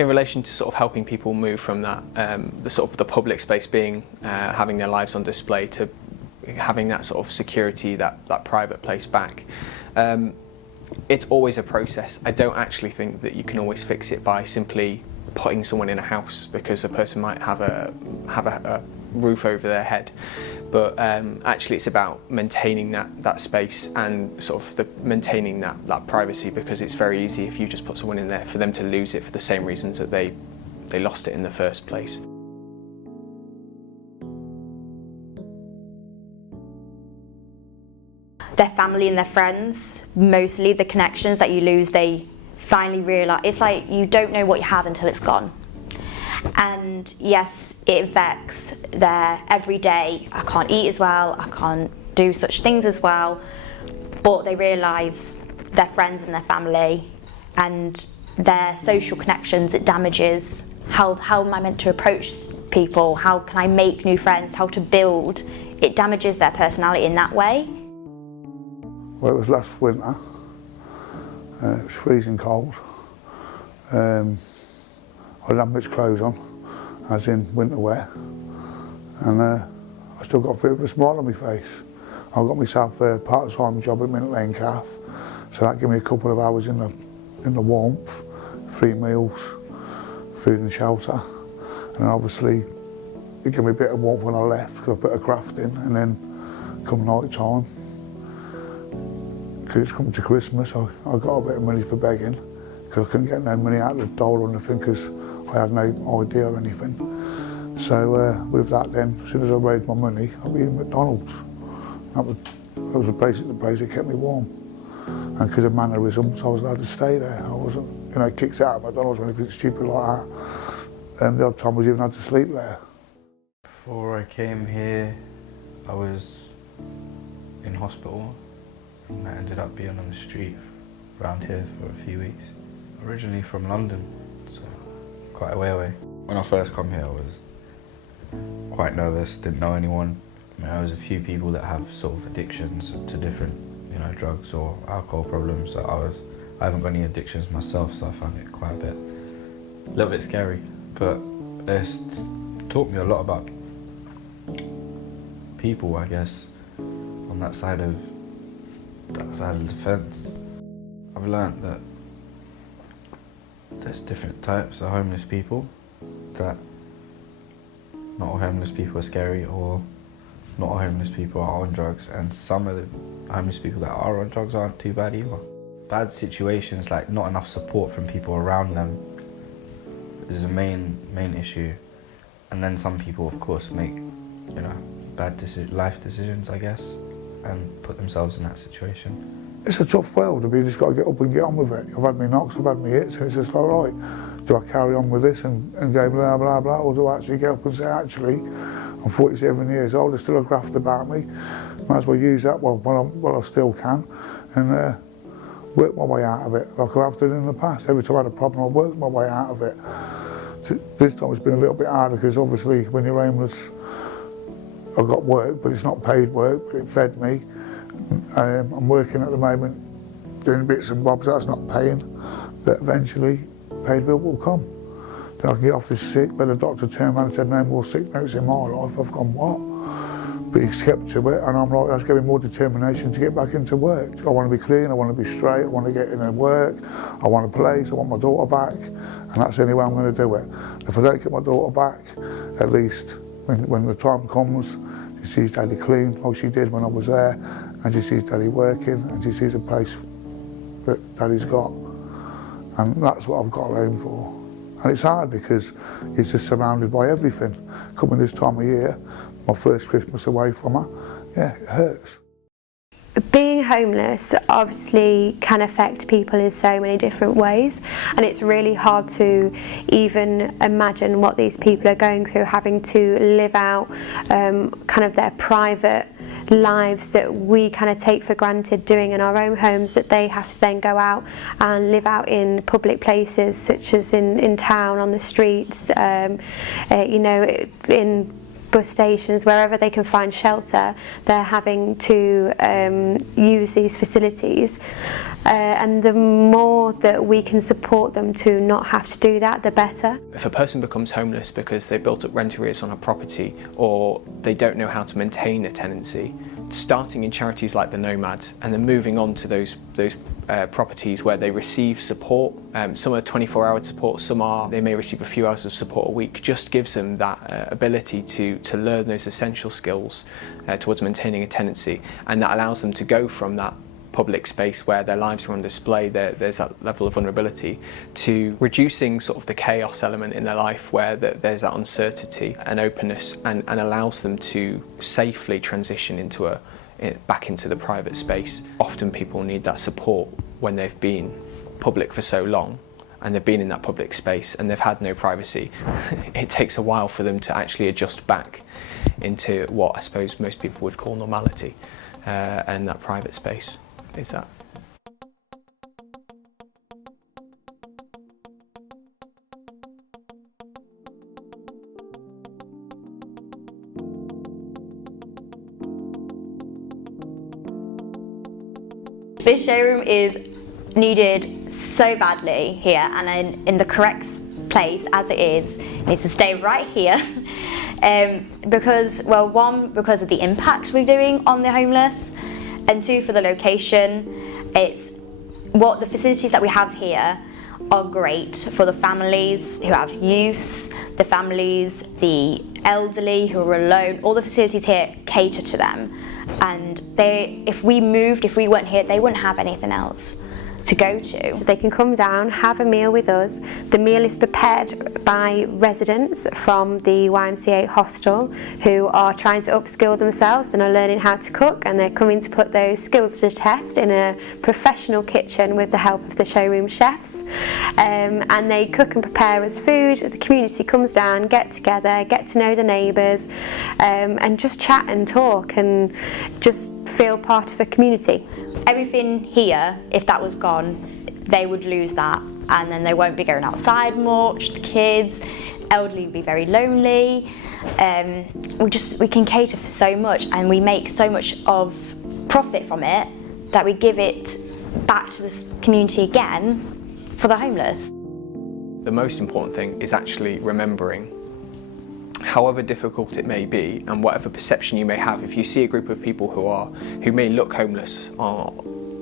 in relation to sort of helping people move from that, the sort of the public space being having their lives on display to having that sort of security, that private place back, it's always a process. I don't actually think that you can always fix it by simply putting someone in a house, because a person might have a roof over their head, but actually it's about maintaining that space and sort of maintaining that privacy, because it's very easy if you just put someone in there for them to lose it for the same reasons that they lost it in the first place. Their family and their friends, mostly the connections that you lose, they finally realise, it's like you don't know what you have until it's gone. And yes, it affects their everyday, I can't eat as well, I can't do such things as well, but they realise their friends and their family and their social connections, it damages how am I meant to approach people, how can I make new friends, how to build, it damages their personality in that way. Well, it was last winter, it was freezing cold. I didn't have much clothes on, as in winter wear, and I still got a bit of a smile on my face. I got myself a part-time job at Mint Lane Calf, so that gave me a couple of hours in the warmth, 3 meals, food and shelter, and obviously it gave me a bit of warmth when I left because I put a craft in, and then come night time, because it's coming to Christmas, I got a bit of money for begging, because I couldn't get no money out of the dole or anything, because I had no idea or anything. So with that then, as soon as I raised my money, I'd be in McDonald's. That was the place that kept me warm. And because of mannerisms, I was allowed to stay there. I wasn't, kicked out of McDonald's or anything stupid like that. The odd time I was even had to sleep there. Before I came here, I was in hospital, and I ended up being on the street around here for a few weeks. Originally from London, so quite a way away. When I first come here, I was quite nervous, didn't know anyone. There was a few people that have sort of addictions to different, drugs or alcohol problems. So I haven't got any addictions myself, so I found it quite a little bit scary. But it's taught me a lot about people, I guess, on that side of the fence. I've learnt that there's different types of homeless people, that not all homeless people are scary, or not all homeless people are on drugs, and some of the homeless people that are on drugs aren't too bad either. Bad situations, like not enough support from people around them, is the main issue. And then some people, of course, make bad life decisions, I guess, and put themselves in that situation. It's a tough world, you just got to get up and get on with it. I've had my knocks, I've had my hits, and it's just like, right, do I carry on with this and go blah, blah, blah, or do I actually get up and say, actually, I'm 47 years old, there's still a graft about me, might as well use that while I still can, and work my way out of it, like I have done in the past. Every time I had a problem, I worked my way out of it. This time it's been a little bit harder, because obviously when you're homeless, I've got work, but it's not paid work, but it fed me. I'm working at the moment, doing bits and bobs, that's not paying, but eventually paid bill will come. Then I can get off this sick, but the doctor turned around and said, no more sick notes in my life. I've gone, what? But he's kept to it, and I'm like, that's giving me more determination to get back into work. I want to be clean, I want to be straight, I want to get in and work, I want a place, I want my daughter back, and that's the only way I'm going to do it. If I don't get my daughter back, at least when the time comes, she sees Daddy clean, like she did when I was there, and she sees Daddy working, and she sees a place that Daddy's got. And that's what I've got to aim for. And it's hard because he's just surrounded by everything. Coming this time of year, my first Christmas away from her, yeah, it hurts. Being homeless obviously can affect people in so many different ways, and it's really hard to even imagine what these people are going through, having to live out kind of their private lives that we kind of take for granted doing in our own homes, that they have to then go out and live out in public places such as in town, on the streets, in bus stations, wherever they can find shelter, they're having to use these facilities. And the more that we can support them to not have to do that, the better. If a person becomes homeless because they built up rent arrears on a property, or they don't know how to maintain a tenancy, starting in charities like the Nomad and then moving on to those properties where they receive support, some are 24-hour support, they may receive a few hours of support a week, just gives them that ability to learn those essential skills towards maintaining a tenancy, and that allows them to go from that public space where their lives are on display, there's that level of vulnerability, to reducing sort of the chaos element in their life where there's that uncertainty and openness, and allows them to safely transition into back into the private space. Often people need that support when they've been public for so long and they've been in that public space and they've had no privacy. It takes a while for them to actually adjust back into what I suppose most people would call normality, and that private space is that. This showroom is needed so badly here, and in the correct place as it is. It needs to stay right here because, well, one, because of the impact we're doing on the homeless, and two, for the location. It's what the facilities that we have here are great for the families who have youths, the families, the elderly who are alone. All the facilities here cater to them, and if we weren't here, they wouldn't have anything else to go to. So they can come down, have a meal with us. The meal is prepared by residents from the YMCA hostel who are trying to upskill themselves and are learning how to cook, and they're coming to put those skills to the test in a professional kitchen with the help of the showroom chefs. And they cook and prepare us food. The community comes down, get together, get to know the neighbours, and just chat and talk and just feel part of a community. Everything here, if that was gone, they would lose that, and then they won't be going outside much. The kids, elderly would be very lonely. We can cater for so much, and we make so much of profit from it that we give it back to this community again for the homeless. The most important thing is actually remembering, however difficult it may be and whatever perception you may have, if you see a group of people who may look homeless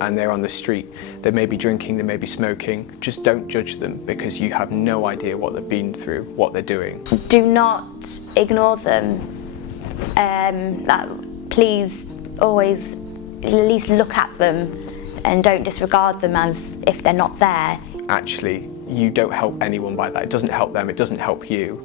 and they're on the street, they may be drinking, they may be smoking, just don't judge them, because you have no idea what they've been through, what they're doing. Do not ignore them. Please always at least look at them and don't disregard them as if they're not there. Actually, You don't help anyone by that. It doesn't help them, it doesn't help you.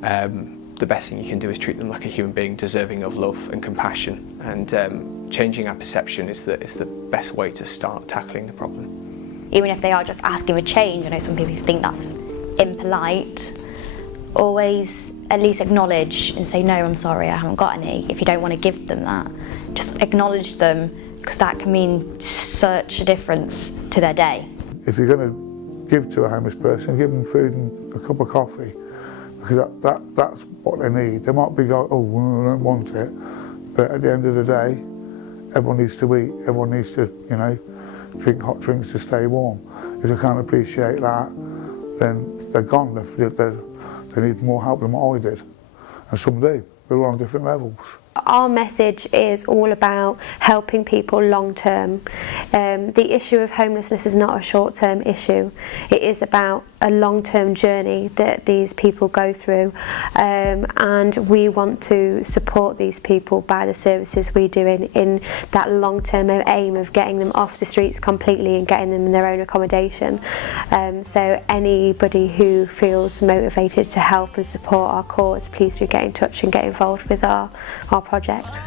The best thing you can do is treat them like a human being deserving of love and compassion, and changing our perception is the best way to start tackling the problem. Even if they are just asking for change, I know some people think that's impolite, always at least acknowledge and say, no, I'm sorry, I haven't got any. If you don't want to give them that, just acknowledge them, because that can mean such a difference to their day. If you're going to give to a homeless person, give them food and a cup of coffee, because that's what they need. They might be going, oh, well, I don't want it, but at the end of the day, everyone needs to eat, everyone needs to, drink hot drinks to stay warm. If they can't appreciate that, then they're gone. They need more help than what I did, and some do. We're all on different levels. Our message is all about helping people long term. The issue of homelessness is not a short term issue. It is about a long term journey that these people go through, and we want to support these people by the services we do in that long term aim of getting them off the streets completely and getting them in their own accommodation. So anybody who feels motivated to help and support our cause, please do get in touch and get involved with our project.